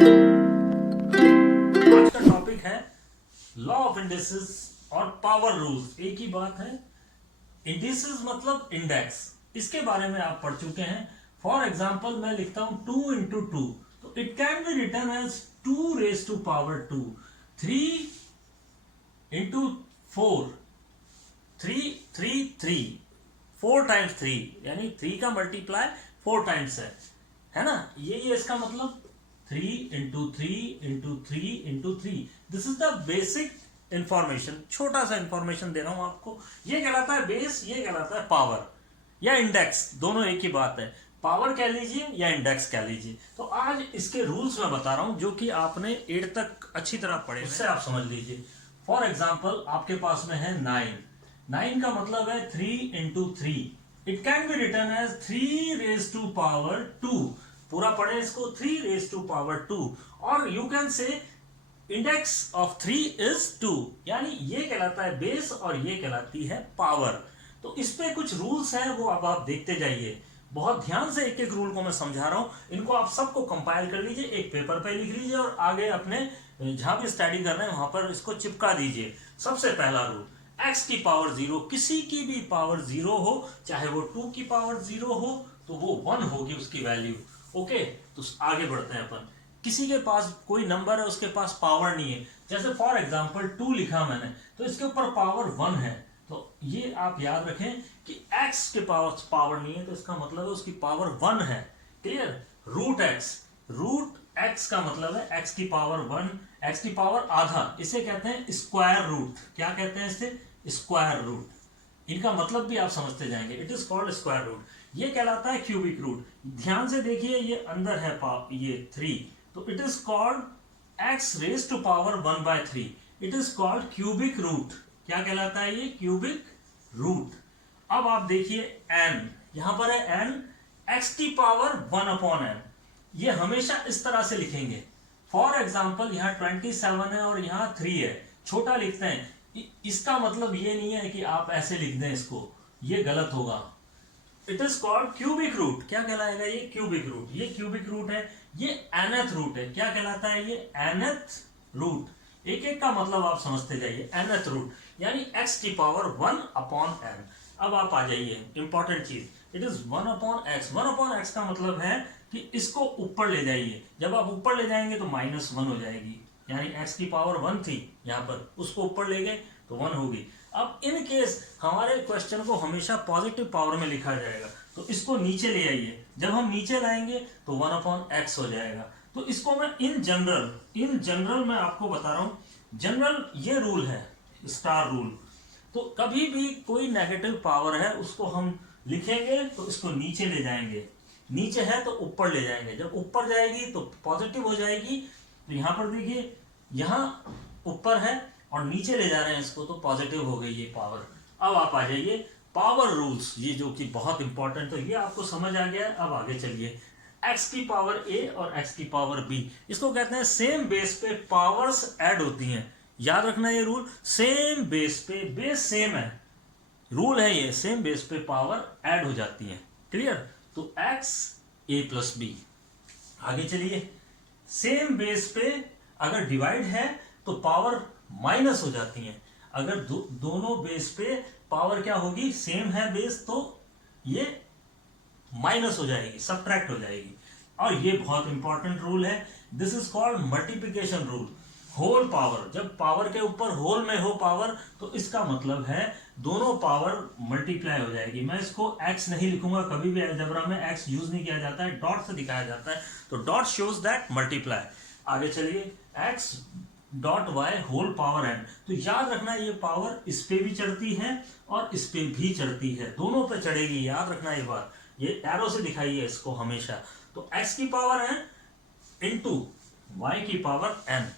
आज का टॉपिक है लॉ ऑफ इंडिसेस और पावर रूल्स। एक ही बात है, इंडिसेस मतलब इंडेक्स, इसके बारे में आप पढ़ चुके हैं। फॉर एग्जाम्पल मैं लिखता हूं 2 इंटू 2, तो it can be written as 2 raise to power 2, 3 into 4, 3 4 times 3, यानी 3 का मल्टीप्लाई 4 टाइम्स है ना। ये इसका मतलब 3 into 3 into 3 into 3। This is the basic information, छोटा सा इंफॉर्मेशन दे रहा हूं आपको। ये कहलाता है बेस, ये कहलाता है पावर या इंडेक्स, दोनों एक ही बात है। पावर कह लीजिए या इंडेक्स कह लीजिए। तो आज इसके रूल्स मैं बता रहा हूं जो कि आपने 8 तक अच्छी तरह पढ़े, उससे आप समझ लीजिए। फॉर एग्जाम्पल आपके पास में है 9 का मतलब है 3 into 3। It can be written as 3 raise to power 2। पूरा पढ़े इसको, 3 रेज टू पावर 2। और you can say index of 3 is 2, यानी ये कहलाता है बेस और ये कहलाती है पावर। तो इस पे कुछ रूल्स हैं, वो अब आप देखते जाइए। बहुत ध्यान से एक एक रूल को मैं समझा रहा हूं, इनको आप सबको कंपाइल कर लीजिए, एक पेपर पे लिख लीजिए और आगे अपने जहां भी स्टडी कर रहे हैं वहां पर इसको चिपका दीजिए। सबसे पहला रूल, x की पावर 0, किसी की भी पावर 0 हो, चाहे वो 2 की पावर 0 हो तो वो 1 होगी उसकी वैल्यू। ओके, तो आगे बढ़ते हैं अपन। किसी के पास कोई नंबर है, उसके पास पावर नहीं है, जैसे फॉर एग्जांपल 2 लिखा मैंने, तो इसके ऊपर पावर 1 है। तो ये आप याद रखें कि x के पास पावर नहीं है, तो इसका मतलब है उसकी पावर 1 है। क्लियर। रूट x का मतलब है x की पावर 1, x की पावर आधा, इसे कहते हैं स्क्वायर रूट। क्या कहते हैं इसे? Square root. इनका मतलब भी आप समझते जाएंगे। It is called square root. ये कहलाता है क्यूबिक रूट। ध्यान से देखिए, ये अंदर है ये 3, तो it is called x raise to power 1/3। It is called cubic root. क्या कहलाता है ये? Cubic root. अब आप देखिए n, यहां पर है n, x की पावर 1/n। ये हमेशा इस तरह से लिखेंगे। फॉर एग्जाम्पल यहां 27 है और यहां 3 है, छोटा लिखते हैं। इसका मतलब ये नहीं है कि आप ऐसे लिख दें इसको, ये गलत होगा। It is called cubic root. क्या कहलाएगा ये? Cubic root. ये क्यूबिक रूट है। ये nth रूट है। क्या कहलाता है ये? nth root. एक एक का मतलब आप समझते जाइए। nth रूट यानी x की पावर 1/n। अब आप आ जाइए इंपॉर्टेंट चीज, इट इज 1/x। 1/x का मतलब है कि इसको ऊपर ले जाइए। जब आप ऊपर ले जाएंगे तो -1 हो जाएगी, यानी x की पावर 1 थी, यहां पर उसको ऊपर ले गए तो 1 होगी। अब इन केस हमारे क्वेश्चन को हमेशा पॉजिटिव पावर में लिखा जाएगा, तो इसको नीचे ले आइए। जब हम नीचे लाएंगे तो 1/x हो जाएगा। तो इसको मैं इन जनरल मैं आपको बता रहा हूं। जनरल ये रूल है, स्टार रूल। तो कभी भी कोई नेगेटिव पावर है उसको हम लिखेंगे तो इसको नीचे ले जाएंगे, नीचे है तो ऊपर ले जाएंगे। जब ऊपर जाएगी तो पॉजिटिव हो जाएगी। तो यहां पर देखिए, यहां ऊपर है और नीचे ले जा रहे हैं इसको, तो पॉजिटिव हो गई ये पावर। अब आप आ जाइए पावर रूल्स, ये जो कि बहुत इंपॉर्टेंट। तो ये आपको समझ आ गया। अब आगे चलिए, x की पावर a और x की पावर b, इसको कहते हैं सेम बेस पे पावर्स ऐड होती हैं। याद रखना ये रूल, सेम बेस पे, बेस सेम है, रूल है ये, सेम बेस पे पावर ऐड हो जाती है। क्लियर। तो x a प्लस b। आगे चलिए, सेम बेस पे अगर डिवाइड है तो पावर माइनस हो जाती है। अगर दोनों बेस पे पावर क्या होगी? सेम है बेस, तो ये माइनस हो जाएगी, सब्ट्रैक्ट हो जाएगी। और ये बहुत इंपॉर्टेंट रूल है, this is called multiplication rule. Whole power, जब पावर के ऊपर होल में हो पावर, तो इसका मतलब है दोनों पावर मल्टीप्लाई हो जाएगी। मैं इसको x नहीं लिखूंगा, कभी भी अलजेब्रा में x यूज नहीं किया जाता है, डॉट से दिखाया जाता है। तो डॉट शोज दैट मल्टीप्लाई। आगे चलिए, x dot y whole power n। तो याद रखना ये पावर इस पे भी चढ़ती है और इस पे भी चढ़ती है, दोनों पे चढ़ेगी। याद रखना ये बात, ये एरो से दिखाइए इसको हमेशा। तो x की पावर n इंटू y की पावर n,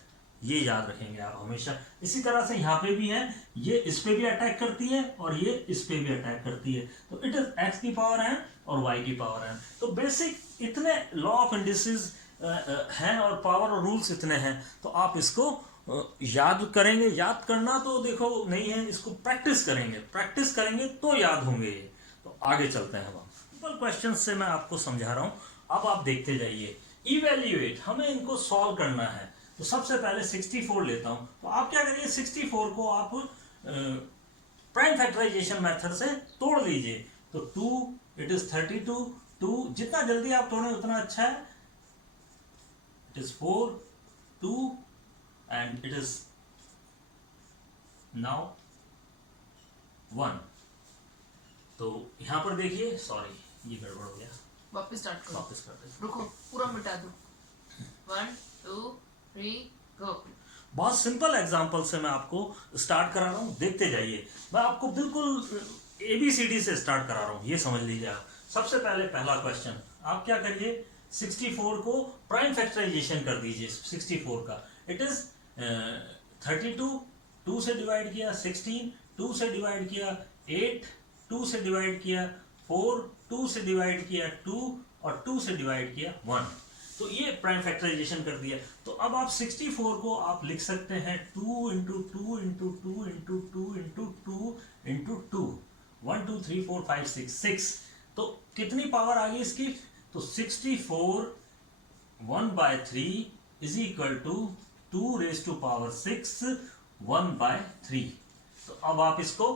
ये याद रखेंगे आप हमेशा। इसी तरह से यहाँ पे भी है, ये इस पे भी अटैक करती है और ये इस पे भी अटैक करती है। तो इट इज x की पावर n और y की पावर n। तो बेसिक इतने लॉ ऑफ इंडिसेस हैं और पावर और रूल्स इतने हैं। तो आप इसको याद करेंगे। याद करना तो देखो नहीं है, इसको प्रैक्टिस करेंगे तो याद होंगे ये। तो आगे चलते हैं हम। सिंपल क्वेश्चन से मैं आपको समझा रहा हूं। अब आप देखते जाइए, इवेल्युएट, हमें इनको सॉल्व करना है। तो सबसे पहले 64 लेता हूं, तो आप क्या करिए 64 को आप प्राइम फैक्टराइजेशन मेथड से तोड़ लीजिए। तो 2 इट इज 32, 2 जितना जल्दी आप तोड़ें उतना अच्छा है। It is 4, 2 and it is now 1। तो यहां पर देखिए, सॉरी ये गड़बड़ हो गया, वापस स्टार्ट करो, वापस करते हैं। रुको पूरा मिटा दो। 1 2 3 गो। बहुत सिंपल एग्जांपल से मैं आपको स्टार्ट करा रहा हूँ, देखते जाइए। मैं आपको बिल्कुल ABCD से स्टार्ट करा रहा हूँ, ये समझ लीजिए आप। सबसे पहले पहला क्वेश्चन, आप क्या करिए 64 को प्राइम फैक्टराइजेशन कर दीजिए 64 का। इट इज 32, 2 से डिवाइड किया 16, 2 से डिवाइड किया 8, 2 से डिवाइड किया 4, 2 से डिवाइड किया 2 और 2 से डिवाइड किया 1। तो ये प्राइम फैक्टराइजेशन कर दिया। तो अब आप 64 को आप लिख सकते हैं 2 into 2 into 2 into 2 into 2 into 2, 1 2 3 4 5 6 6। तो कितनी पावर आ गई इसकी? तो 64 1/3 is equal to 2 raise to power 6 1/3। तो अब आप इसको,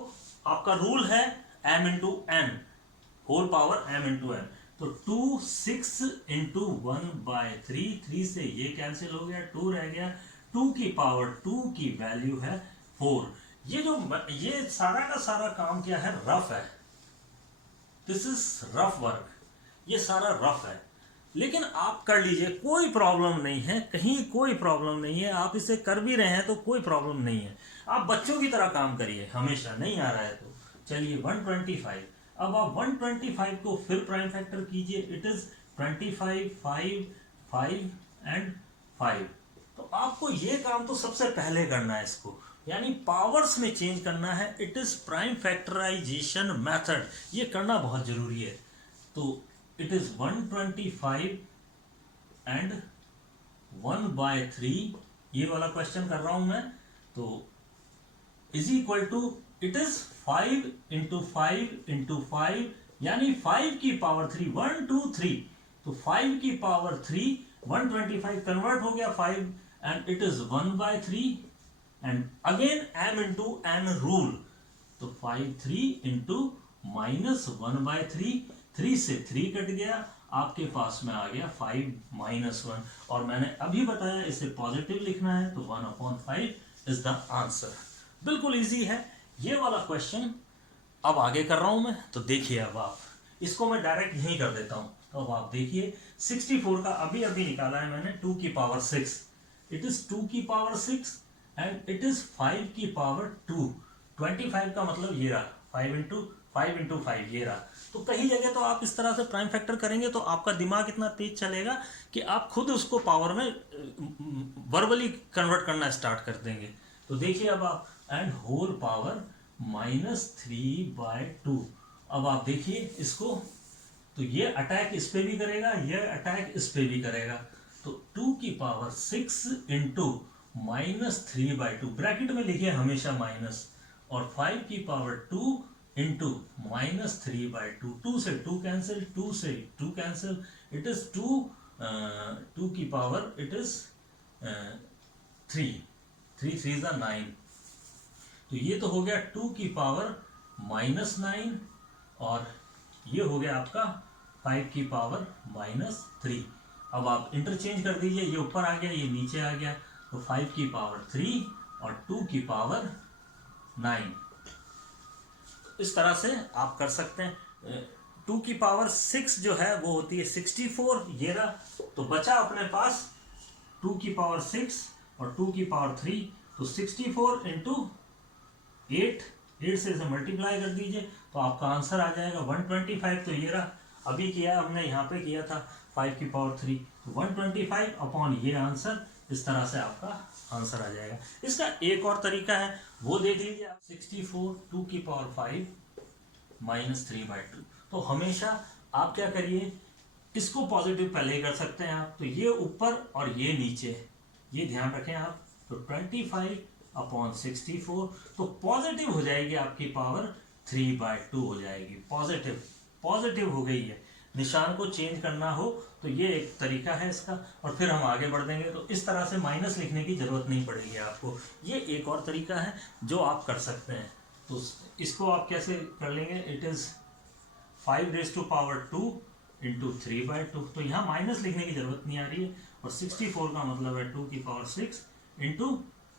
आपका रूल है m into n, whole power m into n। तो 2 6 इंटू 1/3, 3 से ये कैंसिल हो गया, 2 रह गया, 2 की पावर 2 की वैल्यू है 4। ये सारा का सारा काम क्या है, रफ है। दिस इज रफ वर्क, ये सारा रफ है, लेकिन आप कर लीजिए, कोई प्रॉब्लम नहीं है, कहीं कोई प्रॉब्लम नहीं है। आप इसे कर भी रहे हैं तो कोई प्रॉब्लम नहीं है। आप बच्चों की तरह काम करिए हमेशा, नहीं आ रहा है तो चलिए 125। अब आप 125 को फिर प्राइम फैक्टर कीजिए। It is 25 5 5 and 5। तो आपको ये काम तो सबसे पहले करना है, इसको यानी पावर्स में चेंज करना है। It is prime factorisation method, ये करना बहुत जरूरी है। तो इट इज 125 एंड 1/3, ये वाला क्वेश्चन कर रहा हूं मैं। तो is equal to, it is 5 into 5 into 5, यानी 5 की पावर 3, 1 2 3। तो 5 की पावर 3, 125 कन्वर्ट हो गया 5 and it is 1/3 and again m into n rule. तो 5 3 इंटू माइनस 1/3, 3 से 3 कट गया, आपके पास में आ गया 5 -1। और मैंने अभी बताया इसे पॉजिटिव लिखना है, तो 1/5 इज द आंसर। बिल्कुल इजी है ये वाला क्वेश्चन। अब आगे कर रहा हूं मैं, तो देखिए अब आप इसको मैं डायरेक्ट यहीं कर देता हूं। तो अब आप देखिए 64 का अभी अभी निकाला है मैंने 2 की पावर 6। इट इज 2 की पावर 6 एंड इट इज 5 की पावर 2। 25 का मतलब ये रहा, 5 इंटू 5 ये रहा। तो कई जगह तो आप इस तरह से प्राइम फैक्टर करेंगे तो आपका दिमाग इतना तेज चलेगा कि आप खुद उसको पावर में वर्बली कन्वर्ट करना स्टार्ट कर देंगे। तो देखिए अब आप, एंड होल पावर -3/2। अब आप देखिए इसको, तो ये अटैक इस पे भी करेगा, ये अटैक इस पे भी करेगा। तो 2 की पावर 6 इंटू -3/2, ब्रैकेट में लिखिए हमेशा माइनस, और 5 की पावर 2 इंटू -3/2। 2 से 2 कैंसिल, 2 से 2 कैंसिल, इट इज 2 की पावर इट इज 3, 3 3 is 9। तो ये तो हो गया 2 की पावर -9 और ये हो गया आपका 5 की पावर -3। अब आप इंटरचेंज कर दीजिए, ये ऊपर आ गया, ये नीचे आ गया। तो 5 की पावर 3 और 2 की पावर 9। इस तरह से आप कर सकते हैं। 2 की पावर 6 जो है वो होती है 64, ये रहा। तो बचा अपने पास 2 की पावर 6 और 2 की पावर 3। तो 64 इंटू 8 से इसे मल्टीप्लाई कर दीजिए, तो आपका आंसर आ जाएगा 125। तो ये रहा, अभी किया हमने, यहाँ पे किया था 5 की पावर 3। तो 125 अपॉन ये आंसर, इस तरह से आपका आंसर आ जाएगा। इसका एक और तरीका है, वो देख लीजिए आप। 64 2 की पावर 5 -3/2। तो हमेशा आप क्या करिए, इसको पॉजिटिव पहले ही कर सकते हैं आप। तो ये ऊपर और ये नीचे, ये ध्यान रखें आप। तो 25 अपॉन 64, तो पॉजिटिव हो जाएगी आपकी पावर 3/2 हो जाएगी, पॉजिटिव हो गई है। निशान को चेंज करना हो तो ये एक तरीका है इसका, और फिर हम आगे बढ़ देंगे। तो इस तरह से माइनस लिखने की जरूरत नहीं पड़ेगी आपको। ये एक और तरीका है जो आप कर सकते हैं। तो इसको आप कैसे कर लेंगे, it is 5 raise to power 2 into 3/2। तो यहाँ माइनस लिखने की जरूरत नहीं आ रही है, और 64 का मतलब है 2 की पावर 6 इंटू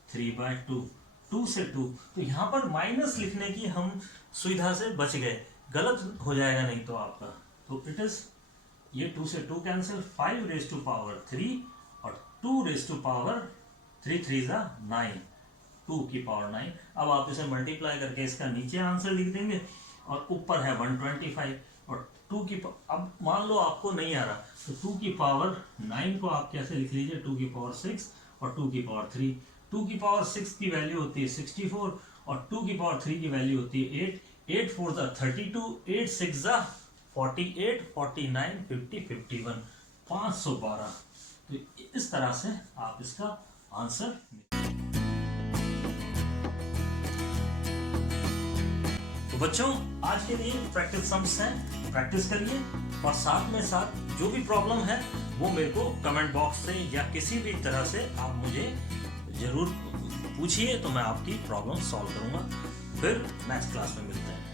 3/2, 2 से 2। तो यहाँ पर माइनस लिखने की हम सुविधा से बच गए, गलत हो जाएगा नहीं तो आपका। तो इट इज, ये 2 से 2 कैंसिल, 5 रेज़ टू पावर 3 और 2 रेज़ टू पावर 3 3 9, 2 की पावर 9। अब आप इसे मल्टीप्लाई करके इसका नीचे आंसर लिख देंगे, और ऊपर है 125, और 2 की अब मान लो आपको नहीं आ रहा, तो 2 की पावर 9 को आप कैसे लिख लीजिए, 2 की पावर 6 और 2 की पावर 3। 2 की पावर 6 की वैल्यू होती है 64, और 2 की पावर 3 की वैल्यू होती है 8। 8 4 32, 8 6 48, 49, 50, 51, 512। तो इस तरह से आप इसका आंसर। तो बच्चों, आज के लिए प्रैक्टिस सम्स हैं, प्रैक्टिस करिए, और साथ में साथ जो भी प्रॉब्लम है वो मेरे को कमेंट बॉक्स से या किसी भी तरह से आप मुझे जरूर पूछिए, तो मैं आपकी प्रॉब्लम सॉल्व करूंगा। फिर नेक्स्ट क्लास में मिलते हैं।